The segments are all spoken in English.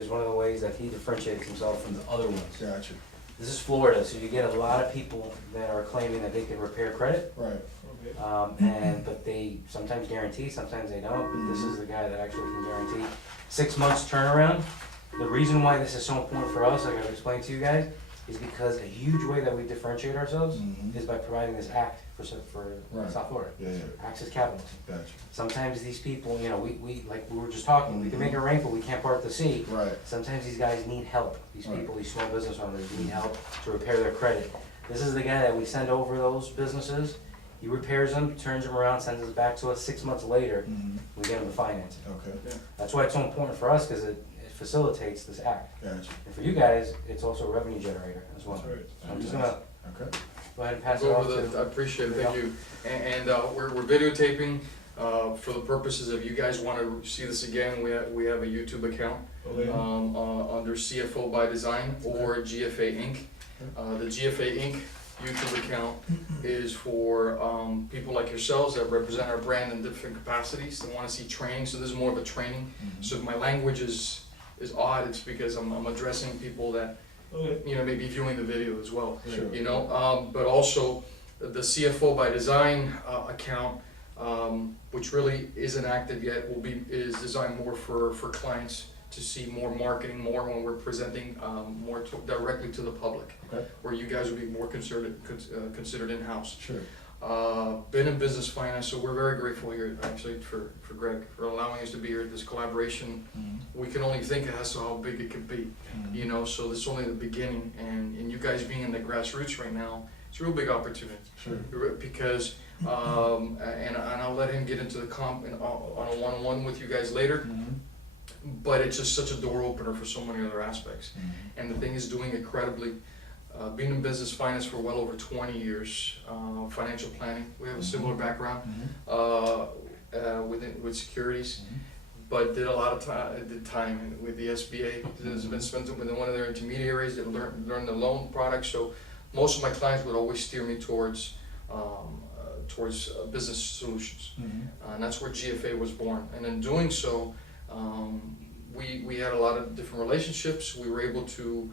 is one of the ways that he differentiates himself from the other ones. Gotcha. This is Florida, so you get a lot of people that are claiming that they can repair credit, Right. but they sometimes guarantee, sometimes they don't. But this is the guy that actually can guarantee 6 months turnaround. The reason why this is so important for us, like I've explained to you guys, is because a huge way that we differentiate ourselves is by providing this act for Right. South Florida. Yeah, yeah. Access capitalism. Gotcha. Sometimes these people, you know, we like we were just talking, we can make it rain, but we can't part the sea. Right. Sometimes these guys need help. These Right. people, these small business owners need help to repair their credit. This is the guy that we send over those businesses. He repairs them, turns them around, sends us back to us. 6 months later, we get them the financing. Okay. Yeah. That's why it's so important for us, because it facilitates this act. Gotcha. And for you guys, it's also a revenue generator as well. That's right. So I'm just gonna Okay. go ahead and pass it Go off over to. the, I appreciate it, thank you. And we're videotaping, for the purposes of you guys wanna see this again, we have a YouTube account, under CFO by Design or GFA Inc. The GFA Inc. YouTube account is for, people like yourselves that represent our brand in different capacities, that wanna see training, so this is more of a training. So if my language is odd, it's because I'm addressing people that, you know, maybe viewing the video as well. Sure. You know, but also the CFO by Design account, which really isn't active yet, is designed more for clients to see more marketing, more when we're presenting more directly to the public, Okay. where you guys would be more considered in-house. Sure. Been in business finance, so we're very grateful here actually for Greg for allowing us to be here. This collaboration, we can only think as to how big it could be, you know. So this is only the beginning, and you guys being in the grassroots right now, it's a real big opportunity. Sure. Because and I'll let him get into the on a one-on-one with you guys later. But it's just such a door opener for so many other aspects. And the thing is doing incredibly. Being in business finance for well over 20 years, financial planning, we have a similar background with securities, but did a lot of time with the SBA. Has been spent with one of their intermediaries that learned the loan products. So most of my clients would always steer me towards business solutions, and that's where GFA was born. And in doing so, we had a lot of different relationships. We were able to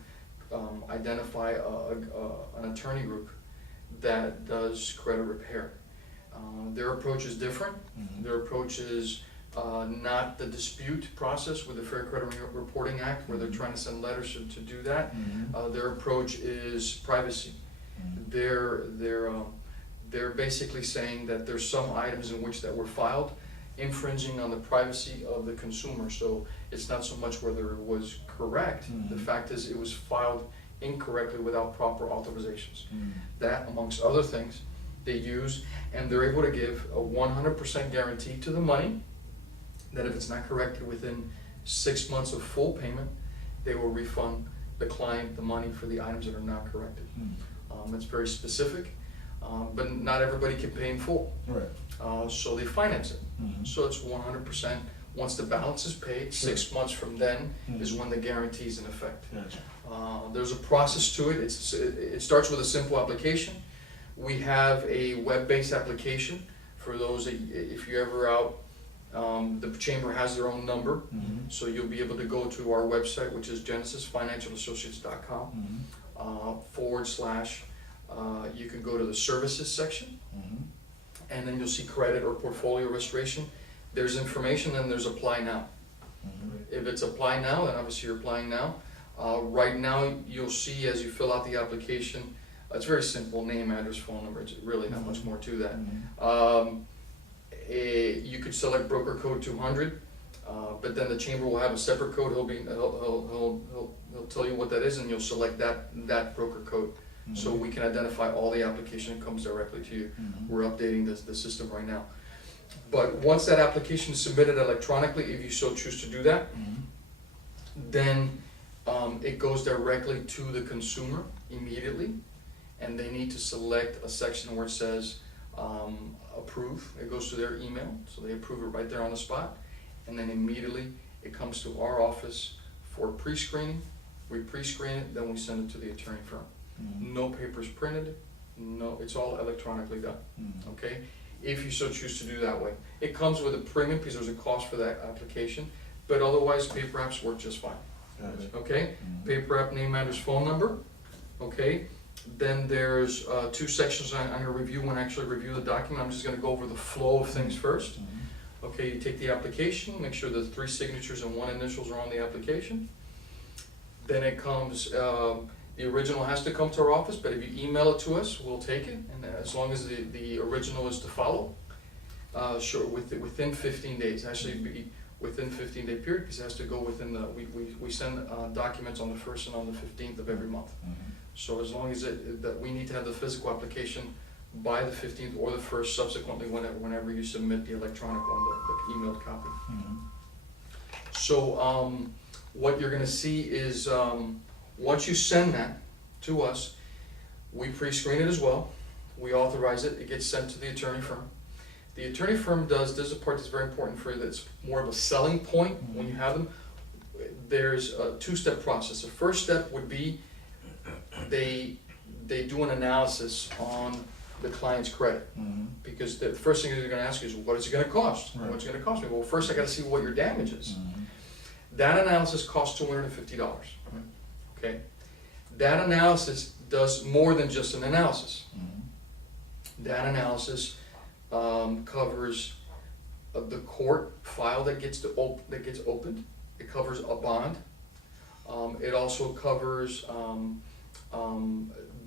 identify an attorney group that does credit repair. Their approach is different. Their approach is not the dispute process with the Fair Credit Reporting Act, where they're trying to send letters to do that. Their approach is privacy. They're basically saying that there's some items in which that were filed infringing on the privacy of the consumer. So it's not so much whether it was correct. The fact is it was filed incorrectly without proper authorizations. That, amongst other things, they use, and they're able to give a 100% guarantee to the money that if it's not corrected within 6 months of full payment, they will refund the client the money for the items that are not corrected. It's very specific, but not everybody can pay in full. Right. So they finance it. So it's 100%. Once the balance is paid, 6 months from then is when the guarantee is in effect. Gotcha. There's a process to it. It starts with a simple application. We have a web-based application for those that, if you're ever out, the chamber has their own number, so you'll be able to go to our website, which is genesisfinancialassociates.com / you can go to the services section, and then you'll see credit or portfolio restoration. There's information, and there's apply now. If it's apply now, then obviously you're applying now. Right now, you'll see as you fill out the application, it's very simple: name, address, phone number. It's really not much more to that. You could select broker code 200, but then the chamber will have a separate code. He'll tell you what that is, and you'll select that broker code. So we can identify all the application that comes directly to you. We're updating the system right now. But once that application is submitted electronically, if you so choose to do that, then it goes directly to the consumer immediately, and they need to select a section where it says approve. It goes to their email, so they approve it right there on the spot, and then immediately it comes to our office for pre-screening. We pre-screen it, then we send it to the attorney firm. No papers printed, no, it's all electronically done. Okay, if you so choose to do that way. It comes with a premium because there's a cost for that application, but otherwise paper apps work just fine. Gotcha. okay? Paper app, name, address, phone number, okay? Then there's two sections I'm gonna review when I actually review the document. I'm just gonna go over the flow of things first. Okay, you take the application, make sure the 3 signatures and 1 initials are on the application. Then it comes, the original has to come to our office, but if you email it to us, we'll take it, and as long as the original is to follow, sure, within 15 days, actually be within 15-day period, because it has to go within the, we send documents on the 1st and on the 15th of every month. So as long as that we need to have the physical application by the 15th or the 1st, subsequently whenever you submit the electronic one, the emailed copy. So what you're gonna see is, once you send that to us, we pre-screen it as well, we authorize it, it gets sent to the attorney firm. The attorney firm there's a part that's very important for you, that's more of a selling point when you have them. There's a 2-step process. The first step would be, they do an analysis on the client's credit. Because the first thing they're gonna ask you is, what is it gonna cost? Right. What's it gonna cost me? Well, first I gotta see what your damage is. That analysis costs $250, okay? That analysis does more than just an analysis. That analysis covers the court file that gets opened. It covers a bond. It also covers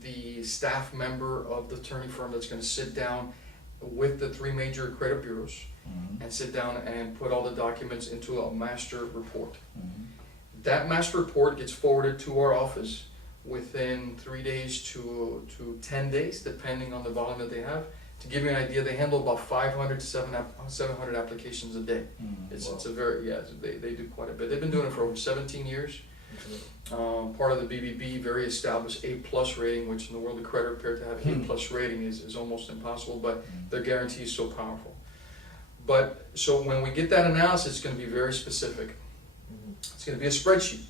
the staff member of the attorney firm that's gonna sit down with the 3 major credit bureaus and sit down and put all the documents into a master report. That master report gets forwarded to our office within 3 days to 10 days, depending on the volume that they have. To give you an idea, they handle about 500 to 700 applications a day. It's a very, they do quite a bit. They've been doing it for over 17 years. Part of the BBB, very established A+ rating, which in the world of credit repair, to have A+ rating is almost impossible, but their guarantee is so powerful. But, so when we get that analysis, it's gonna be very specific. It's gonna be a spreadsheet.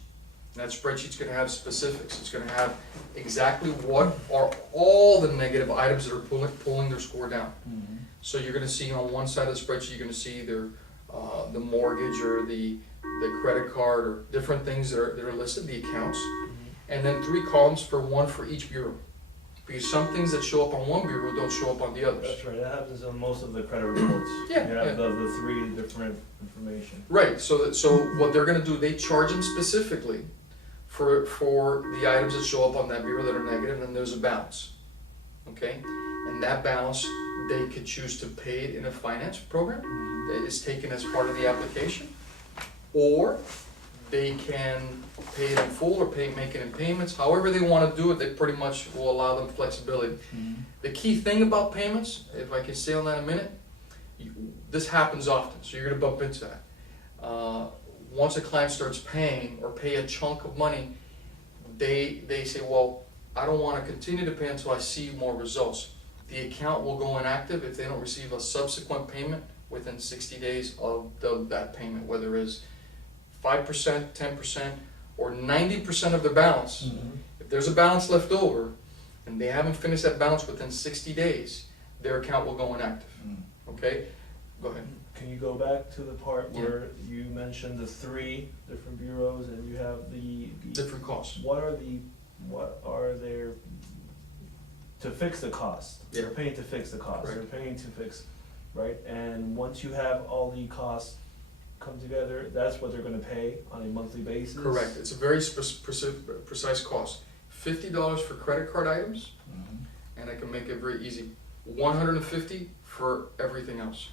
And that spreadsheet's gonna have specifics. It's gonna have exactly what are all the negative items that are pulling their score down. So you're gonna see on one side of the spreadsheet, you're gonna see either the mortgage or the credit card or different things that are listed, the accounts. And then 3 columns for each bureau. Because some things that show up on one bureau don't show up on the others. That's right, that happens on most of the credit reports. Yeah, You have the 3 different information. Right, so what they're gonna do, they charge them specifically for the items that show up on that bureau that are negative, and then there's a balance, okay? And that balance, they could choose to pay it in a finance program that is taken as part of the application, or they can pay it in full or make it in payments. However they wanna do it, they pretty much will allow them flexibility. The key thing about payments, if I can stay on that a minute, this happens often, so you're gonna bump into that. Once a client starts paying or pay a chunk of money, they say, well, I don't wanna continue to pay until I see more results. The account will go inactive if they don't receive a subsequent payment within 60 days of that payment, whether it's 5%, 10%, or 90% of their balance. If there's a balance left over and they haven't finished that balance within 60 days, their account will go inactive, okay? Go ahead. Can you go back to the part Yeah. where you mentioned the 3 different bureaus and you have the Different costs. what are their, to fix the cost? Yeah. They're paying to fix the cost, Correct. they're paying to fix, right? And once you have all the costs come together, that's what they're gonna pay on a monthly basis? Correct, it's a very precise cost. $50 for credit card items, and I can make it very easy. $150 for everything else.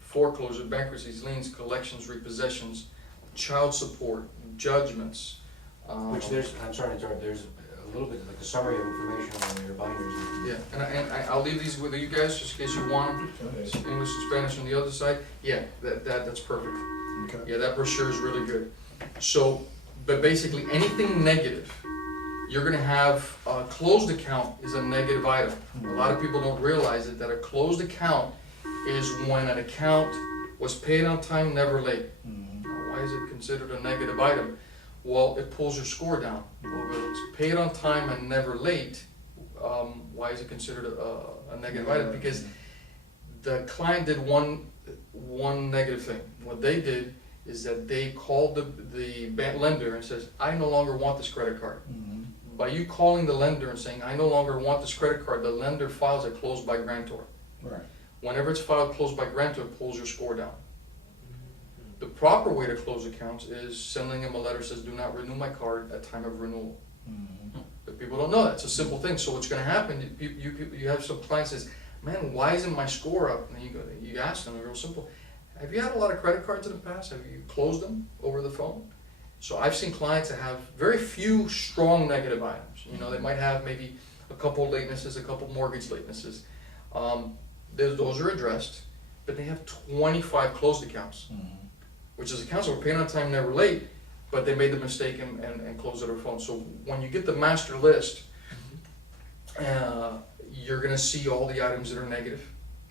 Foreclosure, bankruptcies, liens, collections, repossessions, child support, judgments. Which I'm sorry to interrupt, there's a little bit like a summary of information on your binders. Yeah, and I'll leave these with you guys, just in case you want them. Okay. English and Spanish on the other side. Yeah, that's perfect. Okay. Yeah, that brochure is really good. So, but basically, anything negative, you're gonna have, a closed account is a negative item. A lot of people don't realize it, that a closed account is when an account was paid on time, never late. Now, why is it considered a negative item? Well, it pulls your score down. Well, if it's paid on time and never late, why is it considered a negative item? Because the client did one negative thing. What they did is that they call the lender and says, I no longer want this credit card. By you calling the lender and saying, I no longer want this credit card, the lender files it closed by grantor. Right. Whenever it's filed closed by grantor, it pulls your score down. The proper way to close accounts is sending them a letter that says, do not renew my card at time of renewal. But people don't know that. It's a simple thing. So what's going to happen, you have some client says, man, why isn't my score up? And you ask them, real simple, have you had a lot of credit cards in the past? Have you closed them over the phone? So I've seen clients that have very few strong negative items. You know, they might have maybe a couple latenesses, a couple mortgage latenesses. Those are addressed, but they have 25 closed accounts, which is accounts that were paid on time, never late, but they made the mistake and closed it over phone. So when you get the master list, you're going to see all the items that are negative,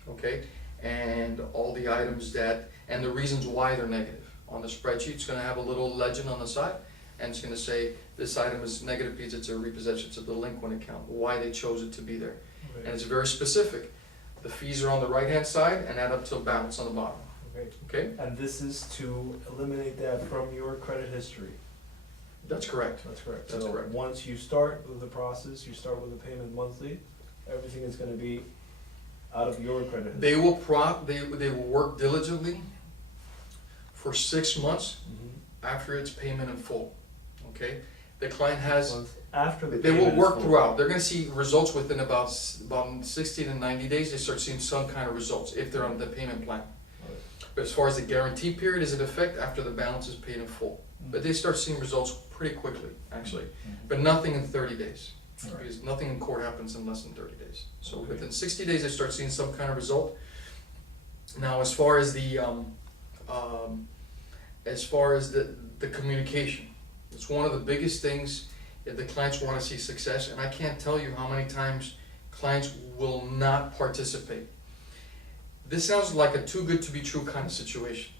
okay, and all the items that, and the reasons why they're negative. On the spreadsheet, it's going to have a little legend on the side, and it's going to say this item is negative because it's a repossession, it's a delinquent account, why they chose it to be there. And it's very specific. The fees are on the right hand side and add up to a balance on the bottom. Okay? And this is to eliminate that from your credit history. That's correct. That's correct. That's So correct. once you start with the process, you start with the payment monthly, everything is gonna be out of your credit history. They will work diligently for 6 months after its payment in full. Okay? The client has, After the they will payment is work full. throughout. They're going to see results within about 60 to 90 days. They start seeing some kind of results if they're on the payment plan. But as far as the guarantee period is in effect after the balance is paid in full. But they start seeing results pretty quickly, actually. But nothing in 30 days. Right. Because nothing in court happens in less than 30 days. So Okay. within 60 days, they start seeing some kind of result. Now, as far as the communication, it's one of the biggest things if the clients want to see success. And I can't tell you how many times clients will not participate. This sounds like a too good to be true kind of situation.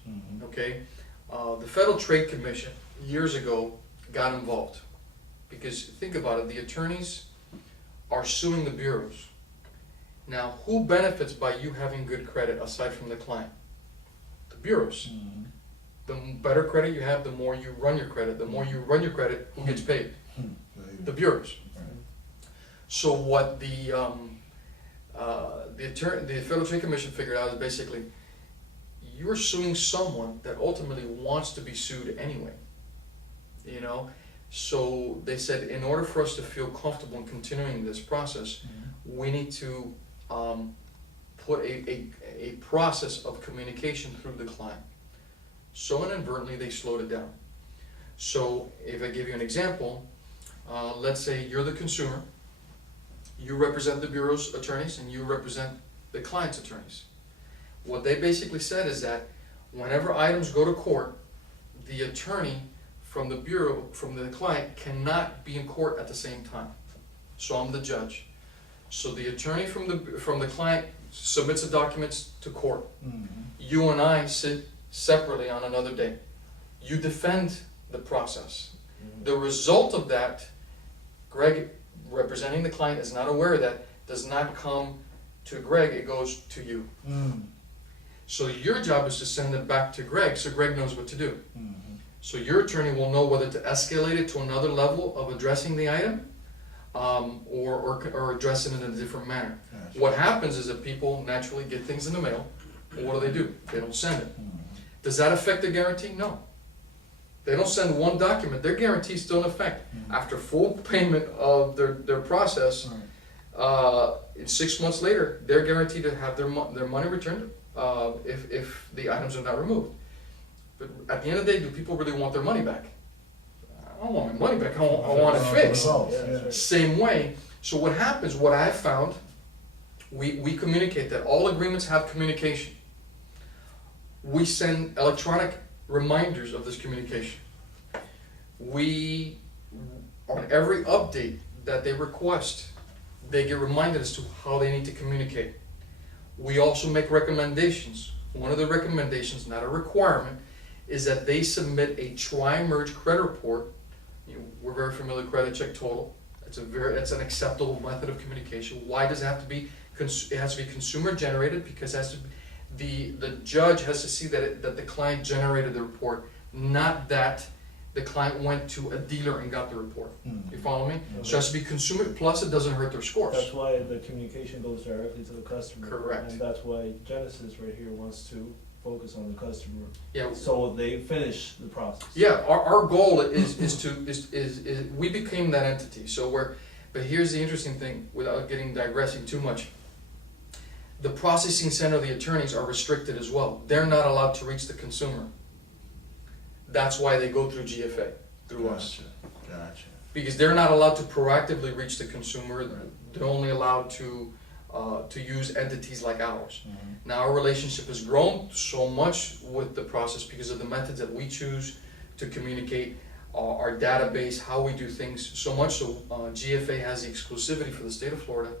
Okay, the Federal Trade Commission years ago got involved because think about it, the attorneys are suing the bureaus. Now, who benefits by you having good credit aside from the client? The bureaus. The better credit you have, the more you run your credit. The more you run your credit, who gets paid? The bureaus. So what the Federal Trade Commission figured out is basically you're suing someone that ultimately wants to be sued anyway. You know, so they said in order for us to feel comfortable in continuing this process, we need to put a process of communication through the client. So inadvertently they slowed it down. So if I give you an example, let's say you're the consumer, you represent the bureau's attorneys and you represent the client's attorneys. What they basically said is that whenever items go to court, the attorney from the bureau, from the client, cannot be in court at the same time. So I'm the judge. So the attorney from the client submits the documents to court. You and I sit separately on another day. You defend the process. The result of that, Greg, representing the client, is not aware of that, does not come to Greg, it goes to you. So your job is to send it back to Greg so Greg knows what to do. So your attorney will know whether to escalate it to another level of addressing the item or address it in a different manner. Gotcha. What happens is that people naturally get things in the mail, and what do? They don't send it. Does that affect the guarantee? No. They don't send one document, their guarantee is still in effect. After full payment of their process, 6 months later, they're guaranteed to have their money returned if the items are not removed. But at the end of the day, do people really want their money back? I don't want my money back, I want it fixed. Yeah. Same way, so what happens, what I have found, we communicate that all agreements have communication. We send electronic reminders of this communication. We, on every update that they request, they get reminded as to how they need to communicate. We also make recommendations. One of the recommendations, not a requirement, is that they submit a tri-merge credit report. We're very familiar with credit check total. It's an acceptable method of communication. Why does it have to be? It has to be consumer generated because the judge has to see that the client generated the report, not that the client went to a dealer and got the report. You follow me? So it has to be consumer, plus it doesn't hurt their scores. That's why the communication goes directly to the customer. Correct. And that's why Genesis right here wants to focus on the customer, Yeah, so they finish the process. yeah, our goal is we became that entity, so but here's the interesting thing, without digressing too much. The processing center, the attorneys are restricted as well. They're not allowed to reach the consumer. That's why they go through GFA, through us. Gotcha. Because they're not allowed to proactively reach the consumer, they're only allowed to use entities like ours. Now our relationship has grown so much with the process because of the methods that we choose to communicate, our database, how we do things, so much so GFA has the exclusivity for the state of Florida,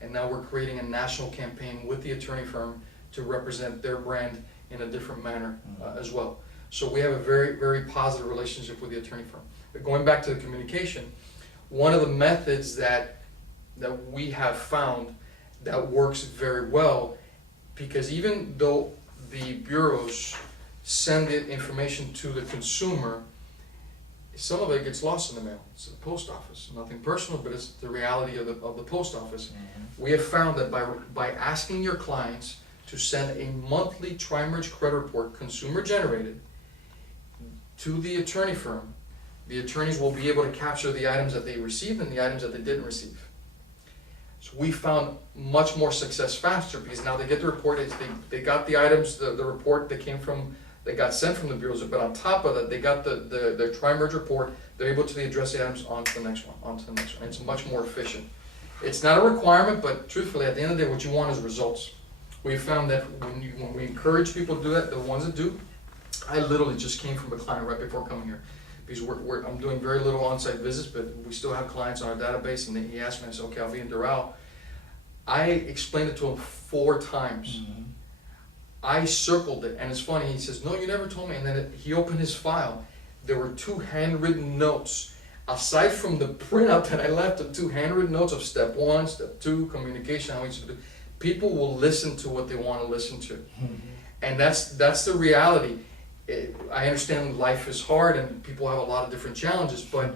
and now we're creating a national campaign with the attorney firm to represent their brand in a different manner as well. So we have a very, very positive relationship with the attorney firm. But going back to the communication, one of the methods that we have found that works very well, because even though the bureaus send the information to the consumer, some of it gets lost in the mail. It's the post office. Nothing personal, but it's the reality of the post office. We have found that by asking your clients to send a monthly tri-merge credit report, consumer generated, to the attorney firm, the attorneys will be able to capture the items that they received and the items that they didn't receive. So we found much more success faster because now they get the report, they got the items, the report that got sent from the bureaus, but on top of that, they got the tri-merge report, they're able to address the items onto the next one. It's much more efficient. It's not a requirement, but truthfully, at the end of the day, what you want is results. We found that when we encourage people to do that, the ones that do, I literally just came from a client right before coming here. Because I'm doing very little on-site visits, but we still have clients on our database, and he asked me, I said, okay, I'll be in Doral. I explained it to him 4 times. I circled it, and it's funny, he says, no, you never told me, and then he opened his file. There were 2 handwritten notes. Aside from the printout that I left of 2 handwritten notes of step 1, step 2, communication, how we should do. People will listen to what they want to listen to. And that's the reality. I understand life is hard and people have a lot of different challenges, but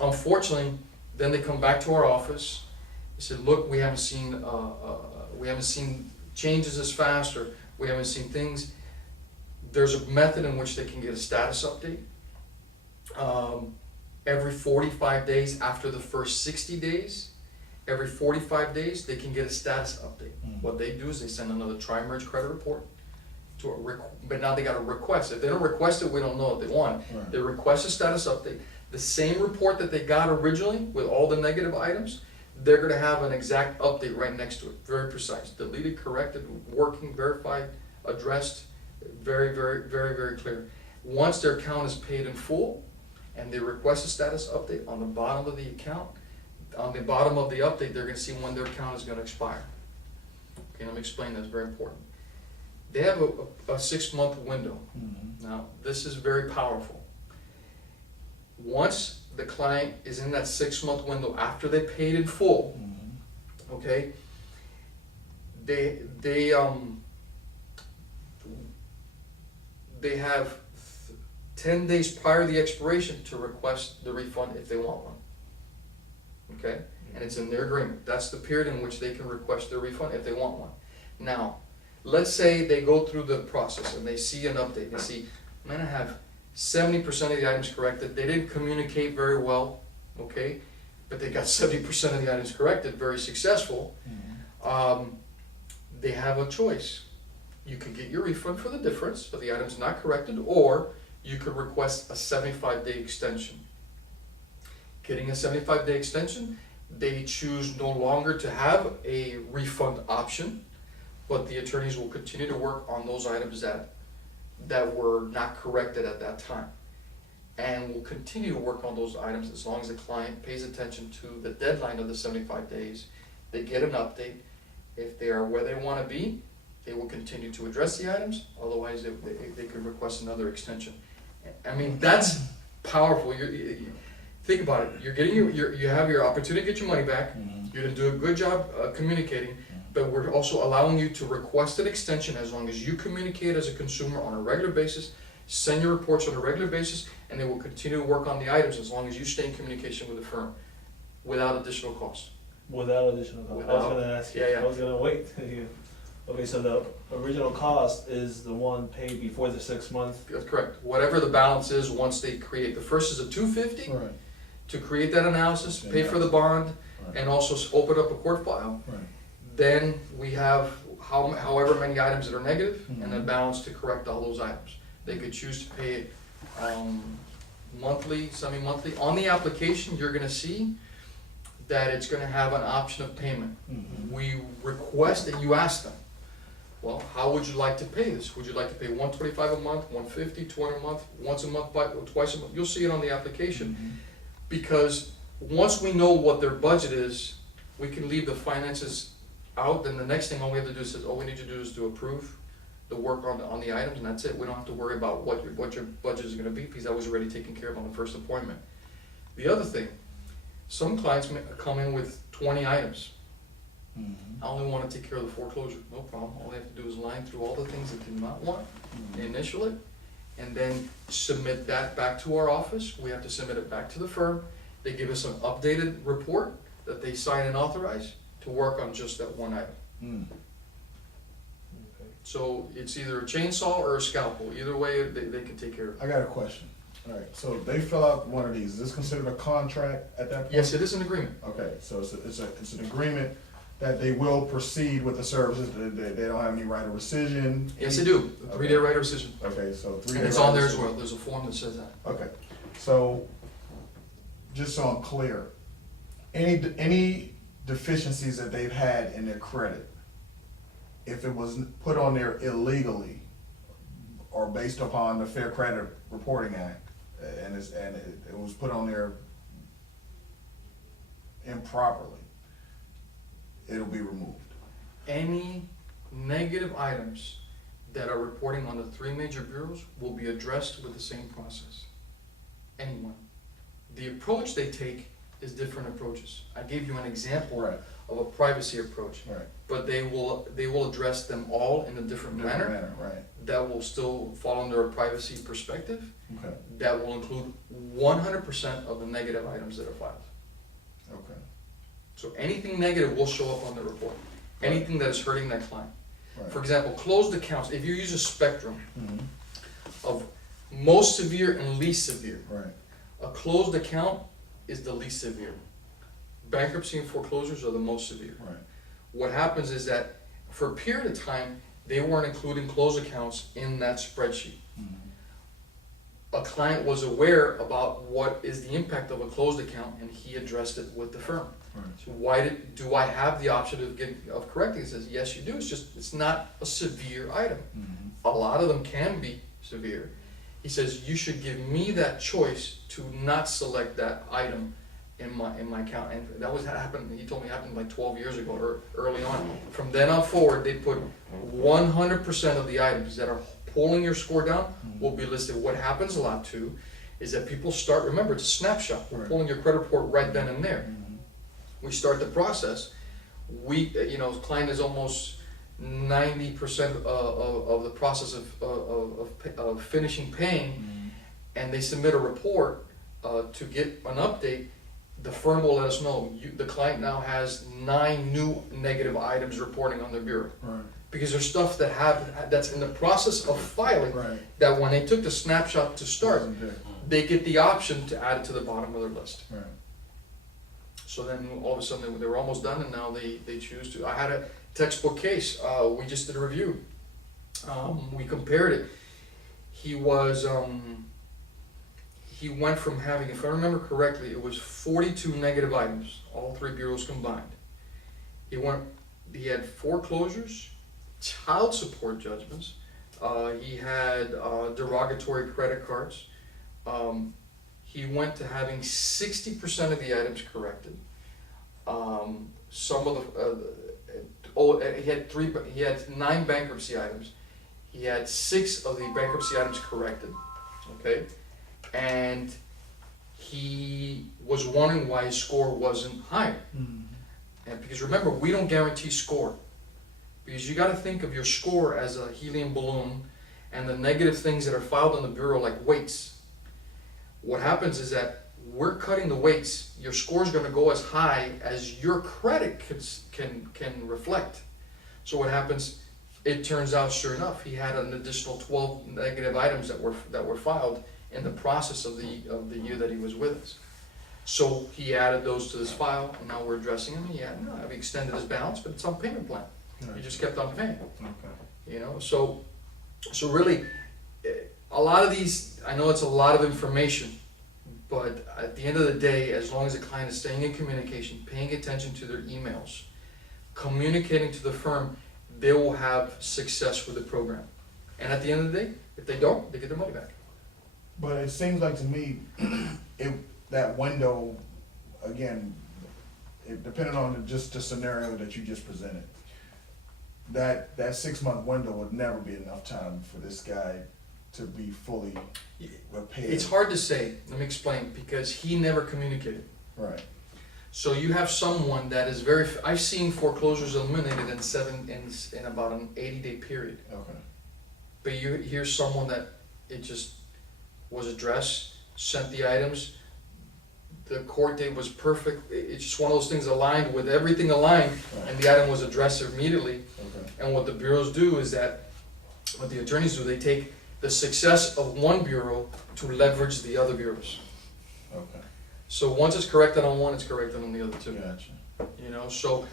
unfortunately, then they come back to our office. They said, "Look, we haven't seen changes as fast, or we haven't seen things." There's a method in which they can get a status update. Every 45 days after the first 60 days, every 45 days they can get a status update. What they do is they send another tri-merge credit report. But now they got to request. If they don't request it, we don't know what they want. Right. They request a status update. The same report that they got originally with all the negative items, they're going to have an exact update right next to it. Very precise. Deleted, corrected, working, verified, addressed. Very, very, very, very clear. Once their account is paid in full and they request a status update, on the bottom of the account, on the bottom of the update, they're going to see when their account is going to expire. Okay, let me explain that. It's very important. They have a 6-month window. Now, this is very powerful. Once the client is in that 6-month window after they paid in full, okay, they have 10 days prior to the expiration to request the refund if they want one. Okay, and it's in their agreement. That's the period in which they can request their refund if they want one. Now, let's say they go through the process and they see an update. They see, man, I have 70% of the items corrected. They didn't communicate very well, okay, but they got 70% of the items corrected, very successful. They have a choice. You could get your refund for the difference, for the items not corrected, or you could request a 75-day extension. Getting a 75-day extension, they choose no longer to have a refund option, but the attorneys will continue to work on those items that were not corrected at that time. And will continue to work on those items as long as the client pays attention to the deadline of the 75 days. They get an update. If they are where they want to be, they will continue to address the items. Otherwise, they could request another extension. I mean, that's powerful. Think about it. You're getting you have your opportunity to get your money back. You're going to do a good job communicating, but we're also allowing you to request an extension as long as you communicate as a consumer on a regular basis, send your reports on a regular basis, and they will continue to work on the items as long as you stay in communication with the firm without additional cost. Without additional cost. I was Without- gonna ask you, yeah, yeah. I was gonna wait. Okay, so the original cost is the one paid before the 6 month? That's correct. Whatever the balance is, once they create, the first is a $250 Right, to create that analysis, pay for the bond, right, and also open up a court file. right. Then we have however many items that are negative, and a Mhm. balance to correct all those items. They could choose to pay it monthly, semi-monthly. On the application, you're gonna see that it's gonna have an option of payment. Mhm. We request that you ask them, well, how would you like to pay this? Would you like to pay $125 a month, $150, $200 a month, once a month, twice a month? You'll see it on the application. Mhm. Because once we know what their budget is, we can leave the finances out, then the next thing, all we have to do is, all we need to do is to approve the work on the items, and that's it. We don't have to worry about what your budget is gonna be, because that was already taken care of on the first appointment. The other thing, some clients may come in with 20 items. Mhm. I only wanna take care of the foreclosure, no problem. All they have to do is line through all the things they do not want, initial it, and then submit that back to our office. We have to submit it back to the firm. They give us an updated report that they sign and authorize to work on just that one item. Mm. Okay. So it's either a chainsaw or a scalpel. Either way, they can take care of it. I got a question. Alright, so they fill out one of these, is this considered a contract at that point? Yes, it is an agreement. Okay, so it's an agreement that they will proceed with the services, they don't have any right of rescission? Yes, they do. A 3-day right of rescission. Okay, so 3 days. And it's on there as well. There's a form that says that. Okay, so, just so I'm clear, any deficiencies that they've had in their credit, if it was put on there illegally, or based upon the Fair Credit Reporting Act, and it was put on there improperly, it'll be removed. Any negative items that are reporting on the 3 major bureaus will be addressed with the same process. Anyone. The approach they take is different approaches. I gave you an example Right. of a privacy approach, Right. but they will address them all in a different manner Right, that will still fall under a privacy perspective, okay, that will include 100% of the negative items that are filed. okay, So anything negative will show up on the report, anything that is hurting that client. right. For example, closed accounts, if you use a spectrum Mhm. of most severe and least severe, Right, a closed account is the least severe. Bankruptcy and foreclosures are the most severe. right, What happens is that for a period of time, they weren't including closed accounts in that spreadsheet. mhm, A client was aware about what is the impact of a closed account, and he addressed it with the firm. right, So do I have the option of correcting it? He says, yes, you do, it's not a severe item. mhm, A lot of them can be severe. He says, you should give me that choice to not select that item in my account. And that was happened, he told me it happened like 12 years ago, or early on. From then on forward, they put 100% of the items that are pulling your score down will be listed. What happens a lot too is that people start, remember, it's a snapshot. We're Right. pulling your credit report right then and there. mhm, We start the process. Client is almost 90% of the process of finishing paying, mhm. and they submit a report to get an update. The firm will let us know, the client now has 9 new negative items reporting on their bureau. Right, Because there's stuff that's in the process of filing, right. that when they took the snapshot to start, Wasn't there. they get the option to add it to the bottom of their list. Right, So then all of a sudden they were almost done, and now they choose to. I had a textbook case. We just did a review. We compared it. He went from having, if I remember correctly, it was 42 negative items, all 3 bureaus combined. He had foreclosures, child support judgments. He had derogatory credit cards. He went to having 60% of the items corrected. Some of he had 9 bankruptcy items. He had 6 of the bankruptcy items corrected, okay? And he was wondering why his score wasn't higher. mhm, And because remember, we don't guarantee score. Because you gotta think of your score as a helium balloon and the negative things that are filed in the bureau like weights. What happens is that we're cutting the weights, your score's gonna go as high as your credit can reflect. So what happens, it turns out, sure enough, he had an additional 12 negative items that were filed in the process of the year that he was with us. So he added those to this file, and now we're addressing them. I've extended his balance, but it's on payment plan. He just kept on paying. Okay. You know, so really, a lot of these, I know it's a lot of information, but at the end of the day, as long as the client is staying in communication, paying attention to their emails, communicating to the firm, they will have success with the program. And at the end of the day, if they don't, they get their money back. But it seems like to me, that window, again, depending on just the scenario that you just presented, that 6-month window would never be enough time for this guy to be fully repaired. It's hard to say, let me explain, because he never communicated. Right. So you have someone that is very, I've seen foreclosures eliminated in about an 80-day period. Okay. But here's someone that it just was addressed, sent the items, the court date was perfect, it's just one of those things aligned with everything aligned, and the item was addressed immediately. Okay. And what the bureaus do is that, what the attorneys do, they take the success of one bureau to leverage the other bureaus. Okay. So once it's corrected on one, it's corrected on the other two. Gotcha. You know, so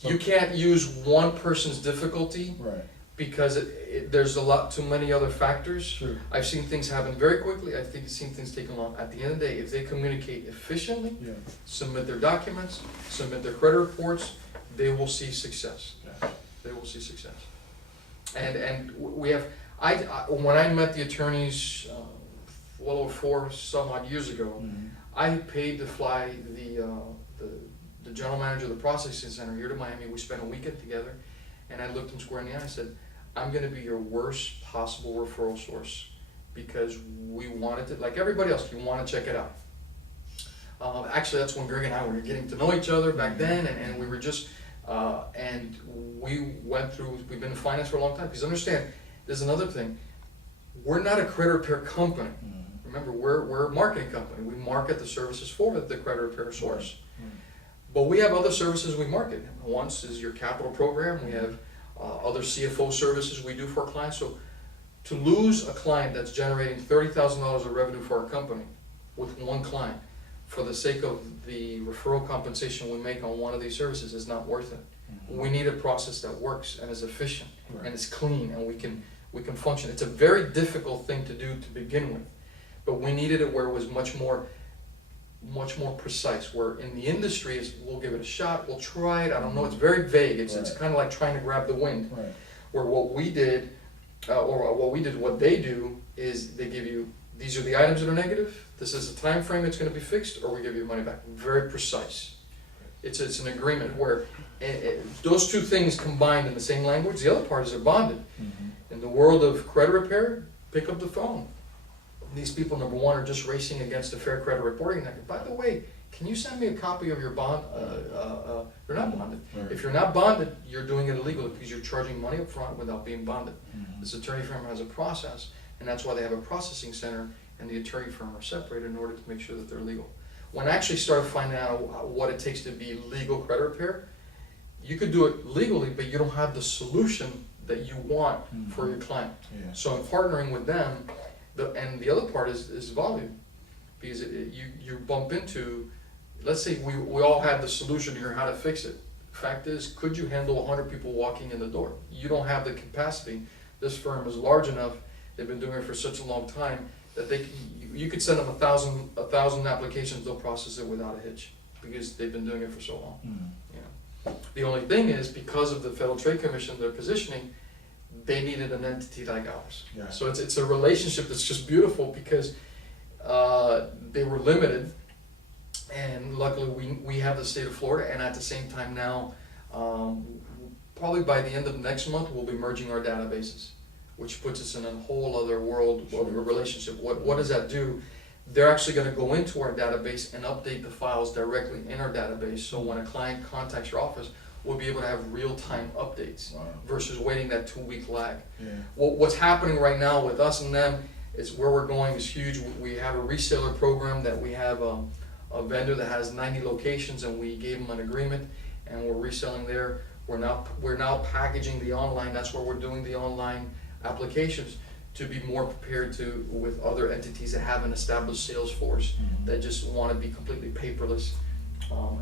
you can't use one person's difficulty Right. because there's a lot too many other factors. True. I've seen things happen very quickly. I've seen things take long. At the end of the day, if they communicate efficiently, Yeah. submit their documents, submit their credit reports, they will see success. Gotcha. They will see success. And we have, when I met the attorneys well over 4 some odd years ago, Mhm. I paid to fly the general manager of the processing center here to Miami. We spent a weekend together, and I looked him square in the eye and said, I'm gonna be your worst possible referral source, because we wanted to, like everybody else, you wanna check it out. Actually, that's when Greg and I were getting to know each other back then, and we were just, and we went through, we've been in finance for a long time, because understand, there's another thing, we're not a credit repair company. Mhm. Remember, we're a marketing company. We market the services for the credit repair source. But we have other services we market. One is your capital program. We have other CFO services we do for our clients. So to lose a client that's generating $30,000 of revenue for our company with one client for the sake of the referral compensation we make on one of these services is not worth it. Mhm. We need a process that works and is efficient Right. and is clean, and we can function. It's a very difficult thing to do to begin with. But we needed it where it was much more precise, where in the industry is, we'll give it a shot, we'll try it, I don't know, it's very vague, it's Right. kind of like trying to grab the wind. Right. Where what they do is they give you, these are the items that are negative, this is the time frame it's gonna be fixed, or we give you your money back. Very precise. It's an agreement where those two things combined in the same language. The other part is they're bonded. Mhm. In the world of credit repair, pick up the phone. These people, number one, are just racing against the Fair Credit Reporting Act. By the way, can you send me a copy of your bond? You're not bonded. Right. If you're not bonded, you're doing it illegally because you're charging money up front without being bonded. Mhm. This attorney firm has a process, and that's why they have a processing center and the attorney firm are separated in order to make sure that they're legal. When I actually started finding out what it takes to be legal credit repair, you could do it legally, but you don't have the solution that you want for your client. Yeah. So in partnering with them, and the other part is volume, because you bump into, let's say we all had the solution here, how to fix it. Fact is, could you handle 100 people walking in the door? You don't have the capacity. This firm is large enough, they've been doing it for such a long time, that you could send them 1,000 applications, they'll process it without a hitch, because they've been doing it for so long. Mhm. You know. The only thing is, because of the Federal Trade Commission, their positioning, they needed an entity like ours. Yeah. So it's a relationship that's just beautiful, because they were limited, and luckily we have the state of Florida, and at the same time now, probably by the end of next month, we'll be merging our databases, which puts us in a whole other world of a relationship. What does that do? They're actually gonna go into our database and update the files directly in our database, so when a client contacts your office, we'll be able to have real-time updates Wow. versus waiting that 2-week lag. Yeah. What's happening right now with us and them is where we're going is huge. We have a reseller program that we have a vendor that has 90 locations, and we gave them an agreement, and we're reselling there. We're now packaging the online. That's where we're doing the online applications to be more prepared to with other entities that have an established sales force that just want to be completely paperless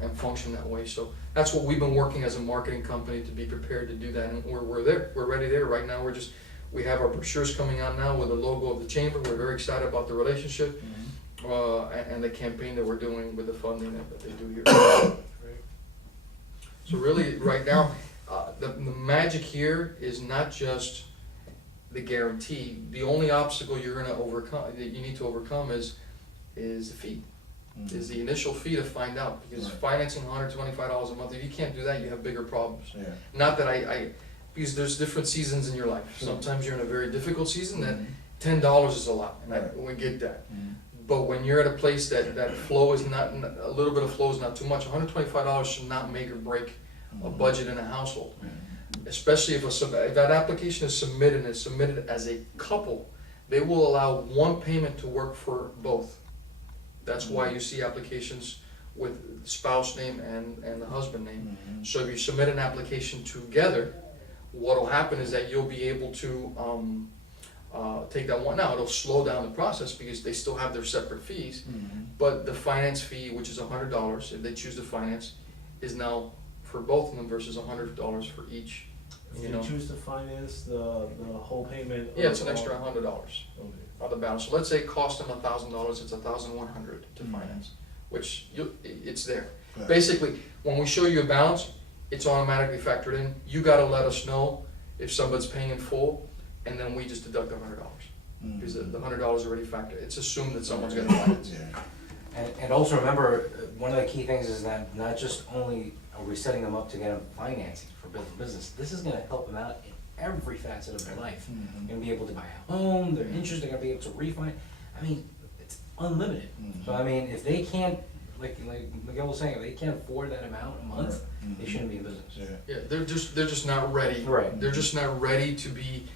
and function that way. So that's what we've been working as a marketing company to be prepared to do that, and we're there. We're ready there right now. We have our brochures coming out now with the logo of the chamber. We're very excited about the relationship and the campaign that we're doing with the funding that they do here. So really, right now, the magic here is not just the guarantee. The only obstacle you're gonna overcome, that you need to overcome is the fee. Is the initial fee to find out, because Right. financing $125 a month, if you can't do that, you have bigger problems. Yeah. Not that because there's different seasons in your life. Sometimes you're in a very difficult season that $10 is a lot, and we get that. But when you're at a place that flow is not, a little bit of flow is not too much, $125 should not make or break a budget in a household. Especially if that application is submitted and it's submitted as a couple, they will allow one payment to work for both. That's why you see applications with spouse name and the husband name. So if you submit an application together, what'll happen is that you'll be able to take that one. Now, it'll slow down the process because they still have their separate fees, but the finance fee, which is $100, if they choose to finance, is now for both of them versus $100 for each. If You you know, choose to finance the whole payment. yeah, it's an extra $100 Okay. on the balance. So let's say it cost them $1,000, it's $1,100 to finance, which it's there. Yeah. Basically, when we show you a balance, it's automatically factored in. You gotta let us know if somebody's paying in full, and then we just deduct $100. Because the $100 already factored. It's assumed that someone's gonna finance. Yeah. And also remember, one of the key things is that not just only are we setting them up to get them financing for business, this is gonna help them out in every facet of their life. They're gonna be able to buy a home, their interest, they're gonna be able to refinance. I mean, it's unlimited. So I mean, if they can't, like Miguel was saying, if they can't afford that amount a month, they shouldn't be in business. Yeah. Yeah, they're just not ready. Right. They're just not ready to be,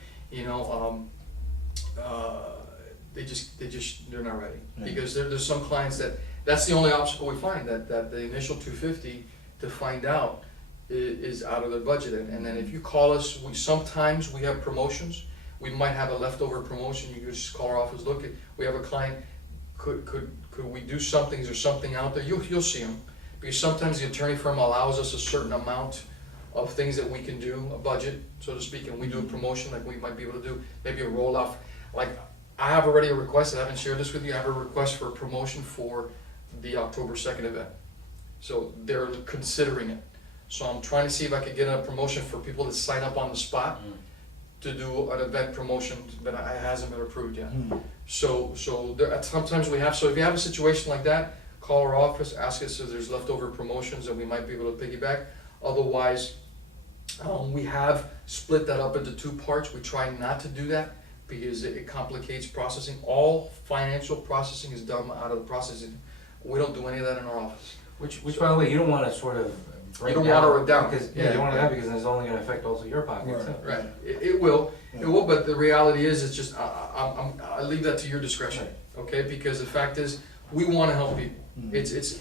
they're not ready. Yeah. Because there's some clients that's the only obstacle we find, that the initial $250 to find out is out of their budget. And then if you call us, sometimes we have promotions. We might have a leftover promotion. You can just call our office, look, we have a client, could we do something, is there something out there? You'll see them. Because sometimes the attorney firm allows us a certain amount of things that we can do, a budget, so to speak, and we do a promotion, like we might be able to do, maybe a roll-off. Like, I have already a request, I haven't shared this with you, I have a request for a promotion for the October 2nd event. So they're considering it. So I'm trying to see if I could get a promotion for people to sign up on the spot to do an event promotion, but it hasn't been approved yet. So sometimes we have, so if you have a situation like that, call our office, ask us if there's leftover promotions and we might be able to piggyback. Otherwise, we have split that up into 2 parts. We try not to do that because it complicates processing. All financial processing is done out of the processing. We don't do any of that in our office. Which by the way, you don't wanna sort of break You don't down. water it down. Because, Yeah. you don't want that because it's only gonna affect also your pocket Right. too. Right, it will, but the reality is, it's just, I leave that to your discretion, okay? Because the fact is, we wanna help people. It's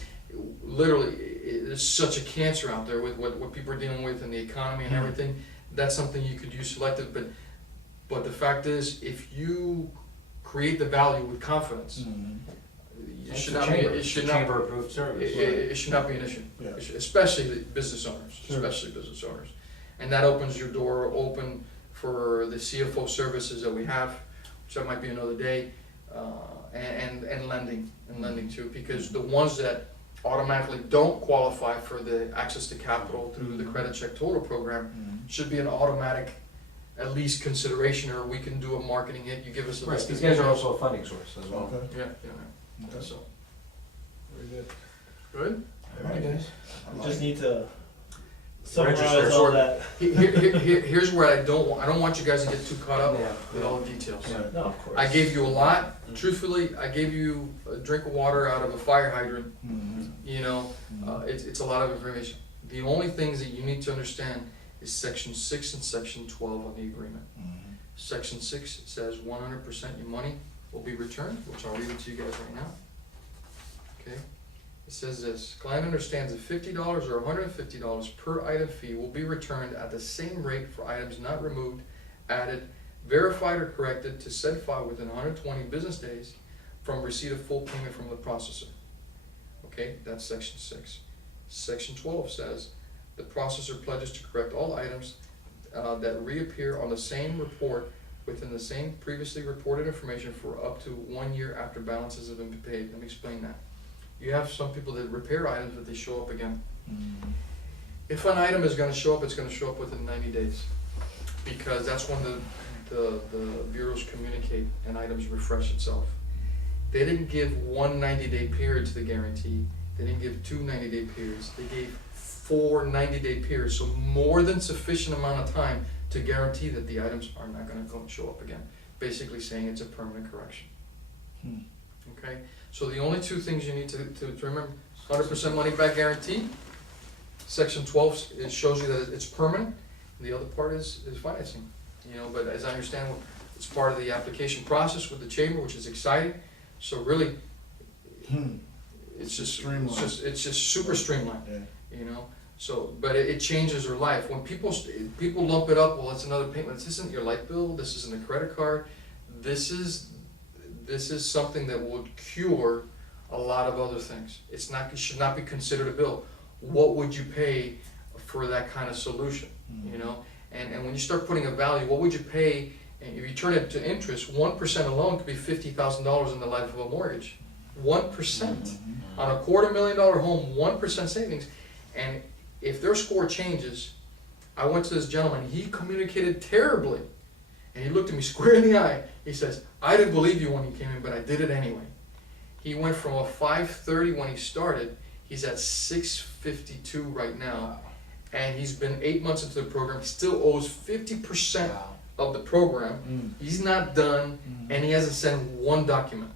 literally, there's such a cancer out there with what people are dealing with in the economy and everything. That's something you could use selective, but the fact is, if you create the value with confidence, it should not be, it should not, Chamber approved service. it should not be an issue. Yeah. Especially the business owners, Sure. especially business owners. And that opens your door open for the CFO services that we have, which that might be another day, and lending too, because the ones that automatically don't qualify for the access to capital through the credit check total program should be an automatic, at least consideration, or we can do a marketing hit, you give us a Right, list. these of guys are details. also a funding source as well. Okay. Yeah, Okay. so, Very good. good? Alright, guys. We just need to Register, summarize so all that. Here's where I don't want you guys to get too caught up Yeah. with all the details. Yeah. No, of course. I gave you a lot, truthfully, I gave you a drink of water out of a fire hydrant, you know, it's a lot of information. The only things that you need to understand is section 6 and section 12 of the agreement. Section 6 says 100% your money will be returned, which I'll read it to you guys right now. Okay? It says this: client understands that $50 or $150 per item fee will be returned at the same rate for items not removed, added, verified or corrected to said file within 120 business days from receipt of full payment from the processor. Okay, that's section 6. Section 12 says the processor pledges to correct all items that reappear on the same report within the same previously reported information for up to 1 year after balances have been paid. Let me explain that. You have some people that repair items, but they show up again. If an item is going to show up, it's going to show up within 90 days, because that's when the bureaus communicate and items refresh itself. They didn't give one 90-day period to the guarantee. They didn't give two 90-day periods. They gave 4 90-day periods, so more than sufficient amount of time to guarantee that the items are not going to go and show up again. Basically saying it's a permanent correction. Okay? So the only two things you need to remember: 100% money back guarantee. Section 12, it shows you that it's permanent. And the other part is financing. You know, but as I understand, it's part of the application process with the chamber, which is exciting. So really, it's just Streamlined. it's just super streamlined. Yeah. You know. So, but it changes their life. When people lump it up, well, it's another payment. This isn't your light bill. This isn't a credit card. This is something that will cure a lot of other things. It should not be considered a bill. What would you pay for that kind of solution? You know, and when you start putting a value, what would you pay? And if you turn it to interest, 1% alone could be $50,000 in the life of a mortgage. 1% on a $250,000 home, 1% savings. And if their score changes, I went to this gentleman. He communicated terribly, and he looked at me square in the eye. He says, "I didn't believe you when you came in, but I did it anyway." He went from a 530 when he started. He's at 652 right now, and he's been 8 months into the program. He still owes 50% of the program. He's not done, and he hasn't sent one document.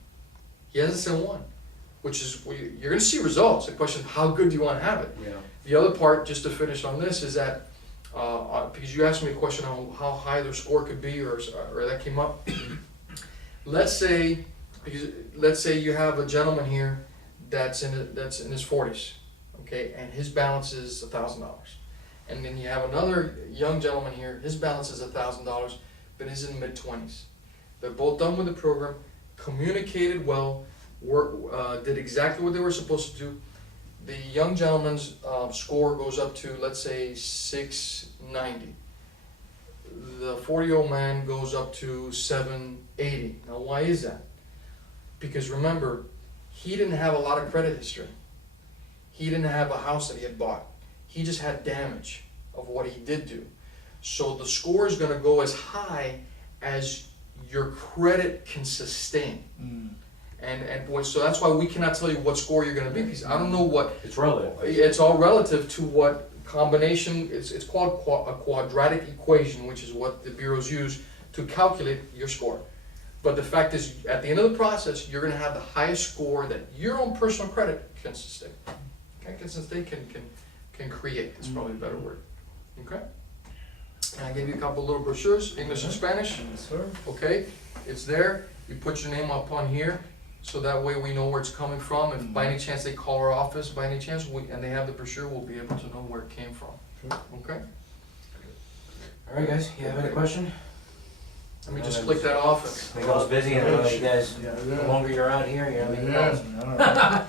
He hasn't sent one, which is, you're going to see results. The question is, how good do you want to have it? Yeah. The other part, just to finish on this, is that because you asked me a question on how high their score could be, or that came up. Let's say you have a gentleman here that's in his 40s, okay, and his balance is $1,000, and then you have another young gentleman here. His balance is $1,000, but he's in the mid-20s. They're both done with the program, communicated well, did exactly what they were supposed to do. The young gentleman's score goes up to, let's say, 690. The 40-year-old man goes up to 780. Now, why is that? Because remember, he didn't have a lot of credit history. He didn't have a house that he had bought. He just had damage of what he did do. So the score is going to go as high as your credit can sustain. So that's why we cannot tell you what score you're going to be, because I don't know what. It's relative. It's all relative to what combination. It's called a quadratic equation, which is what the bureaus use to calculate your score. But the fact is, at the end of the process, you're going to have the highest score that your own personal credit can sustain. Okay, can create. Is probably a better word. Okay. And I gave you a couple little brochures, English and Spanish. Yes, sir. Okay, it's there. You put your name up on here, so that way we know where it's coming from. If by any chance they call our office, by any chance, and they have the brochure, we'll be able to know where it came from. Okay? All right, guys. You have any question? Let me just click that off. I think I was busy, and I know you guys. Yeah. The longer you're out here, you know, Yeah.